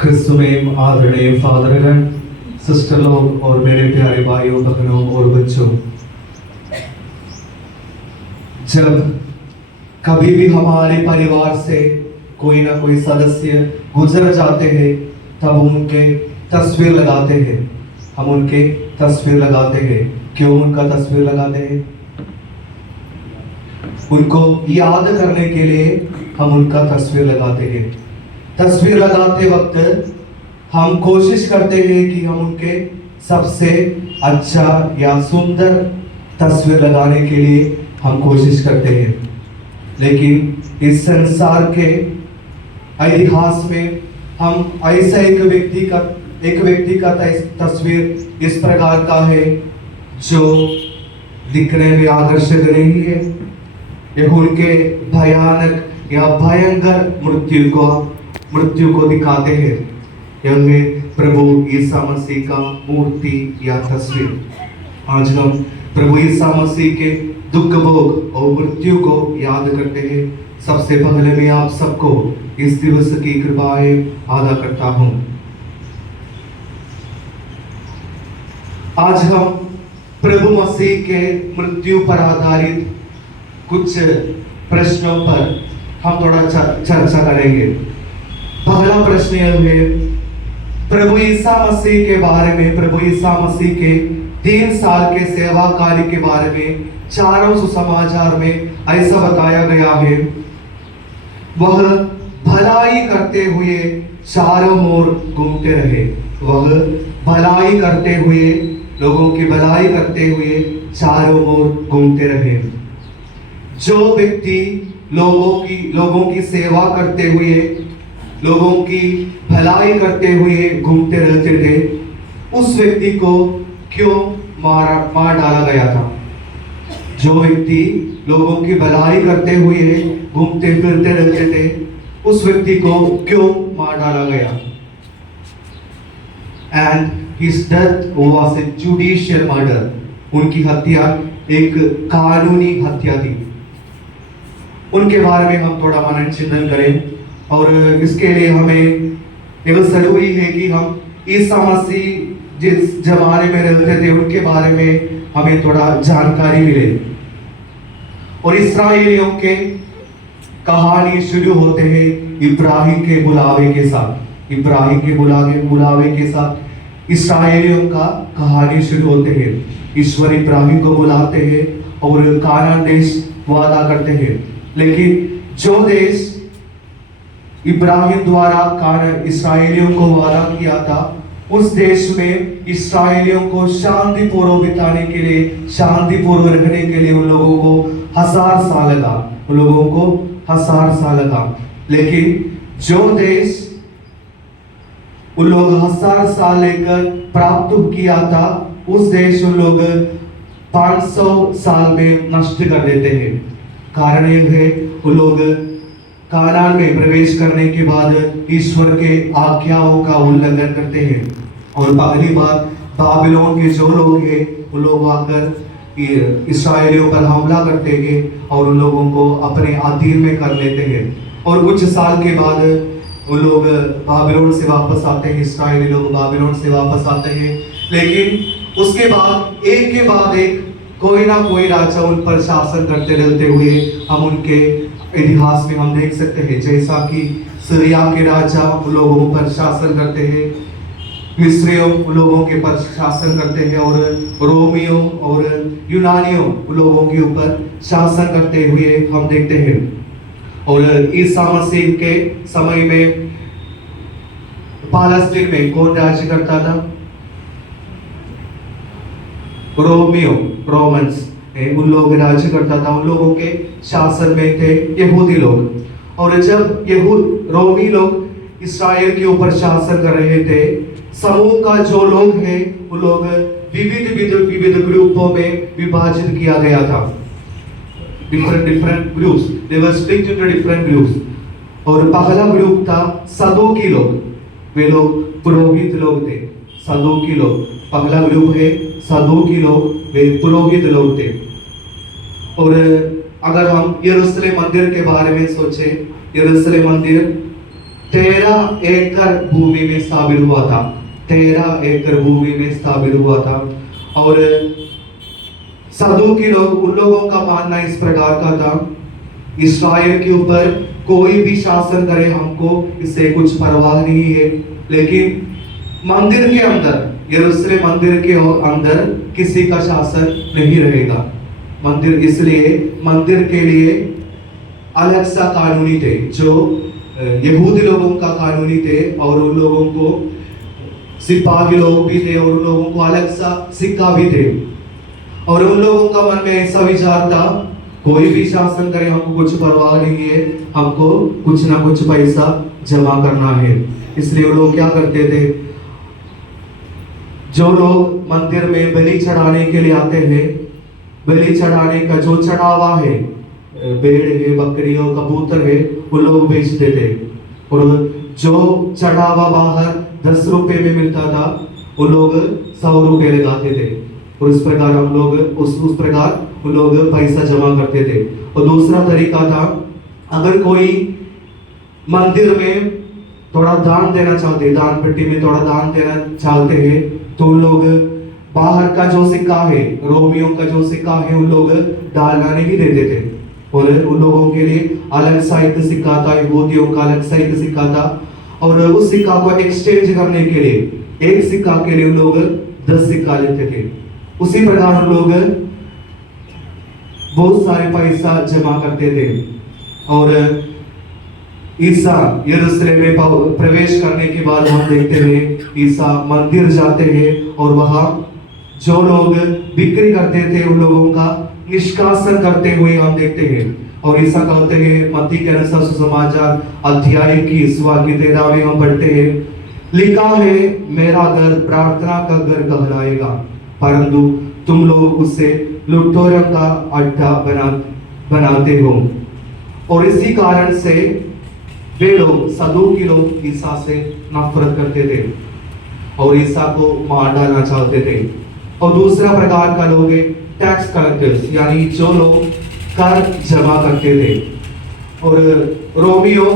क्रिस्तु में आदरणीय फादरगण, सिस्टर लोग और मेरे प्यारे भाइयों बहनों और बच्चों, जब कभी भी हमारे परिवार से कोई ना कोई सदस्य गुजर जाते हैं तब उनके तस्वीर लगाते हैं। हम उनके तस्वीर लगाते हैं। क्यों उनका तस्वीर लगाते हैं? उनको याद करने के लिए हम उनका तस्वीर लगाते हैं। तस्वीर लगाते वक्त हम कोशिश करते हैं कि हम उनके सबसे अच्छा या सुंदर तस्वीर लगाने के लिए हम कोशिश करते हैं। लेकिन इस संसार के इतिहास में हम ऐसा एक व्यक्ति का तस्वीर इस प्रकार का है जो दिखने में आकर्षक नहीं है। यह उनके भयानक या भयंकर मृत्यु को दिखाते हैं। यह है प्रभु ईसा मसीह का मूर्ति या तस्वीर। आज हम प्रभु ईसा मसीह के दुख भोग और मृत्यु को याद करते हैं। सबसे पहले मैं आप सबको इस दिवस की कृपाएं अदा करता हूं। आज हम प्रभु मसीह के मृत्यु पर आधारित कुछ प्रश्नों पर हम थोड़ा चर्चा करेंगे। पहला प्रश्न यह है, प्रभु ईसा मसीह के बारे में, प्रभु ईसा मसीह के 3 साल के सेवा कार्य के बारे में चारों सुसमाचार में ऐसा बताया गया है, वह भलाई करते हुए चारों ओर घूमते रहे। वह भलाई करते हुए, लोगों की भलाई करते हुए चारों ओर घूमते रहे। जो व्यक्ति लोगों की सेवा करते हुए, लोगों की भलाई करते हुए घूमते रहते थे, उस व्यक्ति को क्यों मार डाला गया था? जो व्यक्ति लोगों की भलाई करते हुए घूमते फिरते रहते थे, उस व्यक्ति को क्यों मार डाला गया? And his death was a judicial murder. उनकी हत्या एक कानूनी हत्या थी। उनके बारे में हम थोड़ा मनन चिंतन करें और इसके लिए हमें यह जरूरी है कि हम ईसा मसीह जिस जमाने में रहते थे उनके बारे में हमें थोड़ा जानकारी मिले। और इस्राएलियों के कहानी शुरू होते हैं इब्राहिम के बुलावे के साथ। इब्राहिम के बुलावे के साथ इस्राएलियों का कहानी शुरू होते हैं। ईश्वर इब्राहिम को बुलाते हैं और कानान देश वादा करते हैं। लेकिन जो देश इब्राहिम द्वारा इस्राएलियों को वादा किया था, उस देश में इस्राएलियों को शांतिपूर्वक बिताने के लिए, शांतिपूर्वक रहने के लिए उन लोगों को 1000 साल लगा। उन लोगों को 1000 साल लगा। लेकिन जो देश उन लोग 1000 साल लेकर प्राप्त किया था, उस देश उन लोग 500 साल में नष्ट कर देते हैं। कारण यह है, उन लोग कानान में प्रवेश करने के बाद ईश्वर के आज्ञाओं का उल्लंघन करते हैं। और पहली बात, बाबिलोन के जो लोग हैं वो लोग आकर इस्राएलियों पर हमला करते हैं और उन लोगों को अपने अधीन में कर लेते हैं। और कुछ साल के बाद वो लोग बाबिलोन से वापस आते हैं। इस्राएली लोग बाबिलोन से वापस आते हैं। लेकिन उसके बाद एक के बाद एक कोई ना कोई राजा उन पर शासन करते रहते हुए हम उनके इतिहास में हम देख सकते हैं। जैसा कि सीरिया के राजा लोगों पर शासन करते हैं, मिस्रियों लोगों के पर शासन करते हैं, और रोमियों और यूनानियों लोगों के ऊपर शासन करते हुए हम देखते हैं। और ईसा मसीह के समय में पालस्तीन में कौन राज्य करता था? रोमन्स उन लोग राज्य करता था। उन लोगों के शासन में थे यहूदी लोग। और जब रोमी लोग इस्राएल के ऊपर शासन कर रहे थे, समूह का जो लोग हैं वो लोग विविध ग्रुपों में विभाजित किया गया था। डिफरेंट ग्रुप्स, दे वर स्प्लिट इनटू डिफरेंट ग्रुप्स। और पहला ग्रुप था सदूकी लोग। वे लोग पुरोहित लोग थे। सदूकी लोग पहला ग्रुप है। सदूकी लोग वे पुरोहित लोग थे। और अगर हम यरूशलेम मंदिर के बारे में सोचें, यरूशलेम मंदिर 13 एकड़ भूमि में स्थापित हुआ था। 13 एकड़ भूमि में स्थापित हुआ था। और सदूकी लोग, उन लोगों का मानना इस प्रकार का था, इस्राएल के ऊपर कोई भी शासन करे हमको इससे कुछ परवाह नहीं है, लेकिन मंदिर के अंदर, यरूशलेम मंदिर के अंदर किसी का शासन नहीं रहेगा। मंदिर, इसलिए मंदिर के लिए अलग सा कानूनी थे, जो यहूदी लोगों का कानूनी थे, और उन लोगों को सिपाही लोग भी थे, और उन लोगों को अलग सा सिक्का भी थे। और उन लोगों का मन में ऐसा विचार था, कोई भी शासन करे हमको कुछ परवाह नहीं है, हमको कुछ ना कुछ पैसा जमा करना है। इसलिए वो लोग क्या करते थे, जो लोग मंदिर में बलि चढ़ाने के लिए आते हैं, बलि चढ़ाने का जो चढ़ावा है, भेड़ है, बकरी और कबूतर है, वो लोग बेचते थे। और जो चढ़ावा बाहर 10 रुपए में मिलता था, वो लोग 100 रुपए लगाते थे। और इस प्रकार हम लोग उस प्रकार वो लोग पैसा जमा करते थे। और दूसरा तरीका था, अगर कोई मंदिर में थोड़ा दान देना चाहते, दान पेटी में थोड़ा दान देना चाहते हैं, तो उन लोग बाहर का जो सिक्का है, रोमियों का जो सिक्का है, उन लोग डालना नहीं देते थे। और उन लोगों के लिए अलग सा एक सिक्का था, यहूदियों का अलग सा एक सिक्का था। और उस सिक्का को एक्सचेंज करने के लिए, एक सिक्का के लिए उन लोग 10 सिक्का लेते थे। उसी प्रकार उन लोग बहुत सारे पैसा जमा करते थे। और ईसा यरूशलेम में प्रवेश करने के बाद हम देखते हैं, ईसा मंदिर जाते हैं, और वहां जो लोग बिक्री करते थे उन लोगों का निष्कासन करते हुए हम देखते हैं। और ईसा कहते हैं, मत्ती के अनुसार सुसमाचार अध्याय 21 वाक्य 13 में हम पढ़ते हैं, लिखा है, मेरा घर प्रार्थना का घर कहलाएगा, परंतु तुम लोग उसे लुटेरों का अड्डा बनाते हो। और इसी कारण से वे लोग, सदूकी लोग, ईसा से नफरत करते थे और ईसा को मार डालना चाहते थे। और दूसरा प्रकार का लोग है टैक्स कलेक्टर्स, यानी जो लोग कर जमा करते थे। और रोमियों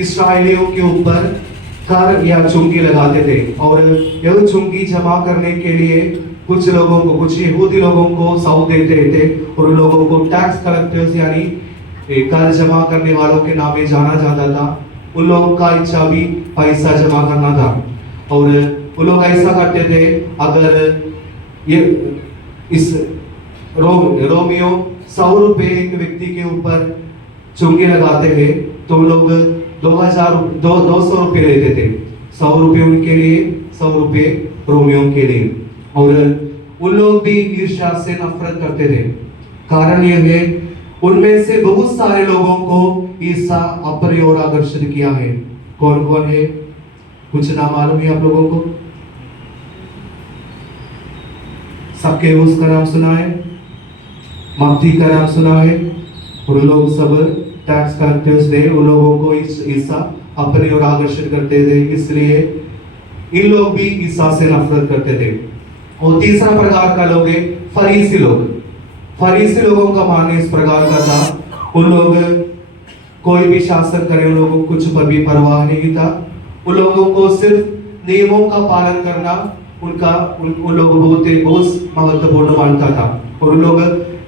इस्राएलियों के ऊपर कर या चुंगी लगाते थे, और यह चुंगी जमा करने के लिए कुछ लोगों को, कुछ यहूदी लोगों को सौंप देते थे, और उन लोगों को टैक्स कलेक्टर्स यानी कर जमा करने वालों के नाम में जाना जाता था। उन लोगों का इच्छा भी पैसा जमा करना था। और उन लोग ऐसा करते थे, अगर ये इस रोमियो 100 रुपए एक व्यक्ति के ऊपर चुंगी लगाते हैं, तो लोग 200 रुपए लेते थे। 100 रुपए उनके लिए, 100 रुपए रोमियो के लिए। और उन लोग भी ईर्ष्या से नफरत करते थे। कारण यह है, उनमें से बहुत सारे लोगों को ईसा अपनी ओर आकर्षित किया है। कौन कौन है, कुछ नाम मालूम है आप लोगों को? सबके उसका नाम सुना है, मत्ती का नाम सुना है। और लोग सब टैक्स कलेक्टर्स थे, उन लोगों को ईसा अपनी ओर आकर्षित करते थे, इसलिए इन लोग भी ईसा से नफरत करते थे। और तीसरा प्रकार का लोग है फरीसी लोग। फरीसी लोगों का मानना इस प्रकार का था, उन लोग कोई भी शासन करे, उन लोगों को कुछ पर भी परवाह नहीं था। उन लोगों को सिर्फ नियमों का पालन करना उन लोगों बहुत महत्वपूर्ण मानता था। और उन लोग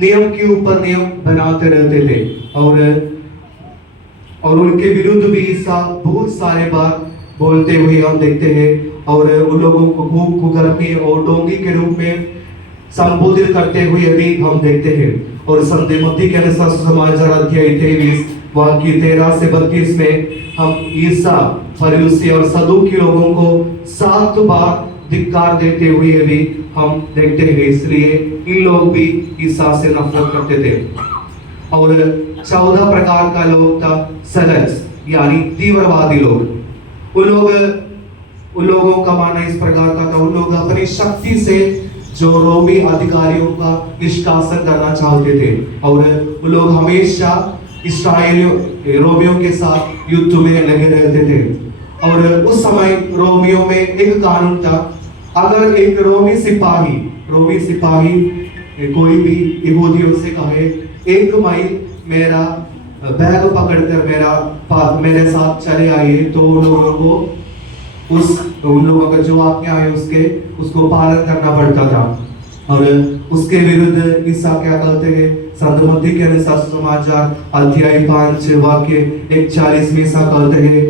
नियम के ऊपर नियम बनाते रहते थे। और उनके विरुद्ध भी ईसा बहुत सारे बार बोलते हुए हम देखते हैं। और उन लोगों को खूब कुकर्मी और डोंगी के रूप में संबोधित करते हुए भी हम देखते हैं। और संत मत्ती के अनुसार समाचार अध्याय 23 वाक्य 13 से 32 में हम ईसा फरीसी और सदूकी लोगों को 7 बार धिक्कार देते हुए भी हम देखते हैं। इसलिए इन लोग भी ईसा से नफरत करते थे। और 14 प्रकार का लोग था सलस, यानी तीव्रवादी लोग। उन लोगों का मानना इस प्रकार का था, उन लोग अपनी शक्ति से जो रोमी अधिकारियों का निष्कासन करना चाहते थे। और उन लोग हमेशा इस्राएलियों, रोमियों के साथ युद्ध में लगे रहते थे। और उस समय रोमियों में एक कानून था, अगर एक रोमी सिपाही कोई भी यहूदियों से कहे, 1 मील मेरा बैग पकड़कर मेरे साथ चले आइए, तो उन लोगों को उन लोगों का जो आज्ञा है उसको पालन करना पड़ता था। और उसके विरुद्ध ईसा क्या कहते हैं? संत मत्ती के अनुसार समाचार अध्याय 5 वाक्य 41 में ऐसा कहते हैं,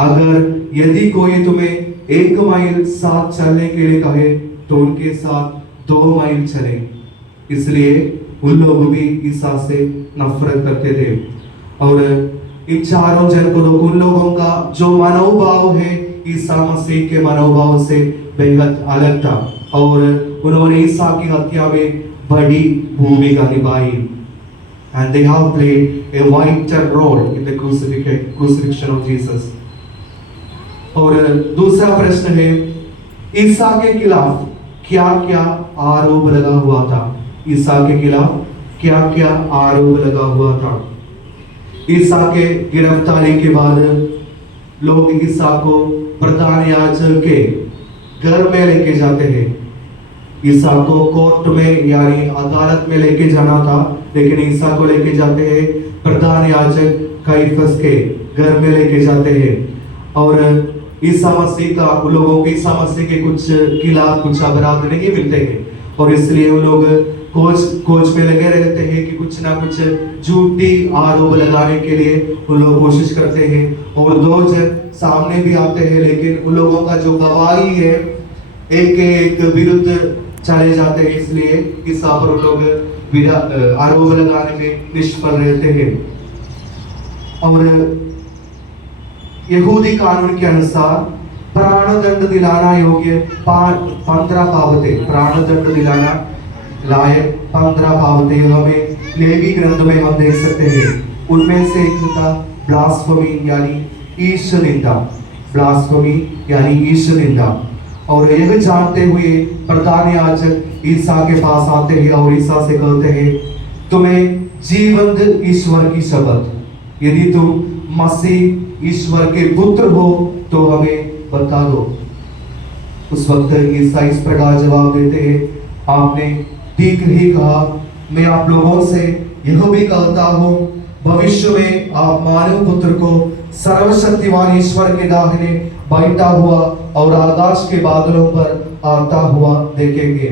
अगर यदि कोई तुम्हें 1 मील साथ चलने के लिए कहे तो उनके साथ 2 मील चले। इसलिए उन लोग भी ईसा से नफरत करते थे। और इन चारों जन को उन लोगों का जो मनोभाव है ईसा मसीह के मनोभाव से बेहद अलग था, और उन्होंने ईसा की हत्या में बड़ी भूमिका निभाई। And they have played a vital role in the crucifixion of Jesus. और दूसरा प्रश्न है, ईसा के खिलाफ क्या क्या आरोप लगा हुआ था? ईसा के खिलाफ क्या क्या आरोप लगा हुआ था? ईसा के गिरफ्तारी के बाद लोग ईसा को प्रधान याजक के घर में लेके जाते हैं। ईसा को कोर्ट में यानी अदालत में लेके जाना था, लेकिन ईसा को लेके जाते हैं प्रधान याजक काइफस के घर में लेके जाते हैं। और ईसा मसीह का उन लोगों को ईसा मसीह के कुछ खिलाफ कुछ अपराध नहीं मिलते हैं, और इसलिए उन लोग खोज में लगे रहते हैं कि कुछ ना कुछ झूठी आरोप लगाने के लिए उन लोग कोशिश करते हैं। और 2 जन सामने भी आते हैं, लेकिन उन लोगों का जो गवाही है एक के एक विरुद्ध चले जाते हैं, इसलिए ईसा पर उन लोग आरोप लगाने में निष्फल रहते हैं। और यहूदी कानून के अनुसार प्राणदंड दिलाना योग्य 15 पाप थे। प्राणदंड दिलाना लायक 15 पाप थे, हमें लेवी ग्रंथ में हम देख सकते हैं। उनमें से एक था ब्लास्फेमी यानी ईश निंदा। ब्लास्फेमी यानी ईश निंदा। और यह जानते हुए प्रधान याजक ईसा के पास आते हैं और ईसा से कहते हैं, तुम्हें जीवंत ईश्वर की शपथ, यदि तुम मसीह ईश्वर के पुत्र हो तो हमें बता दो। उस वक्त ईसा इस प्रकार जवाब देते हैं, आपने ठीक ही कहा, मैं आप लोगों से यह भी कहता हूँ, भविष्य में आप मानव पुत्र को सर्वशक्तिमान ईश्वर के दाहिने बैठा हुआ और आकाश के बादलों पर आता हुआ देखेंगे।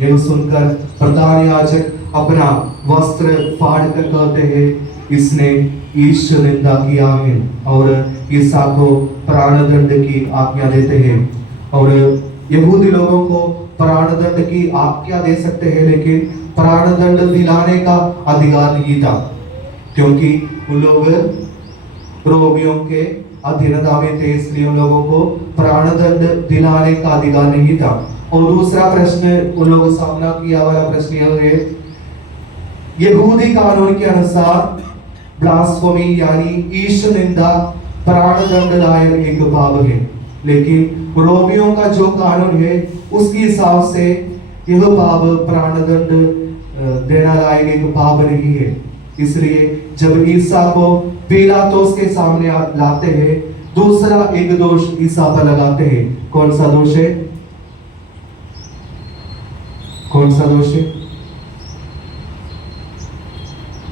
यह सुनकर प्रधान याजक अपना वस्त्र फाड़ कर कहते हैं, इसने ईश निंदा किया है, और ईसा को प्राणदंड की आज्ञा देते हैं। और यहूदी लोगों को प्राणदंड की आज्ञा दे सकते हैं, लेकिन प्राणदंड दिलाने का अधिकार नहीं था, क्योंकि उन लोग रोमियों के अधीनता में थे, इसलिए उन लोगों को प्राणदंड दिलाने का अधिकार नहीं था। और दूसरा प्रश्न उन लोगों का सामना किया वाला प्रश्न यह है, यहूदी कानून के अनुसार ब्लास्फेमी यानी ईश निंदा प्राणदंड लायक एक पाप है, लेकिन रोमियों का जो कानून है उसके हिसाब से यह पाप प्राणदंड देना लायक एक पाप नहीं है। इसलिए जब ईसा को पिलातुस के सामने लाते हैं, दूसरा एक दोष ईसा पर लगाते हैं। कौन सा दोष है? कौन सा दोष है?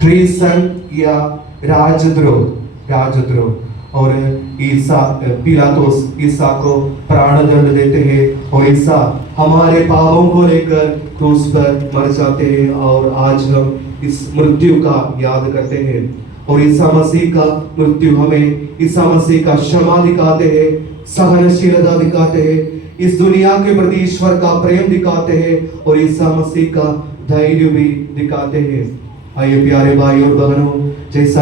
ट्रीसन या राजद्रोह। राजद्रोह। और पिलातुस ईसा को प्राणदंड देते हैं, और ईसा हमारे पापों को लेकर क्रूस पर मर जाते हैं, और आज हम इस मृत्यु का याद करते हैं। और ईसा मसीह का मृत्यु हमें ईसा मसीह का क्षमा दिखाते हैं, सहनशीलता दिखाते हैं, इस दुनिया के प्रति ईश्वर का प्रेम दिखाते हैं, और ईसा मसीह का धैर्य भी दिखाते हैं। आइए प्यारे भाई और बहनों, जैसा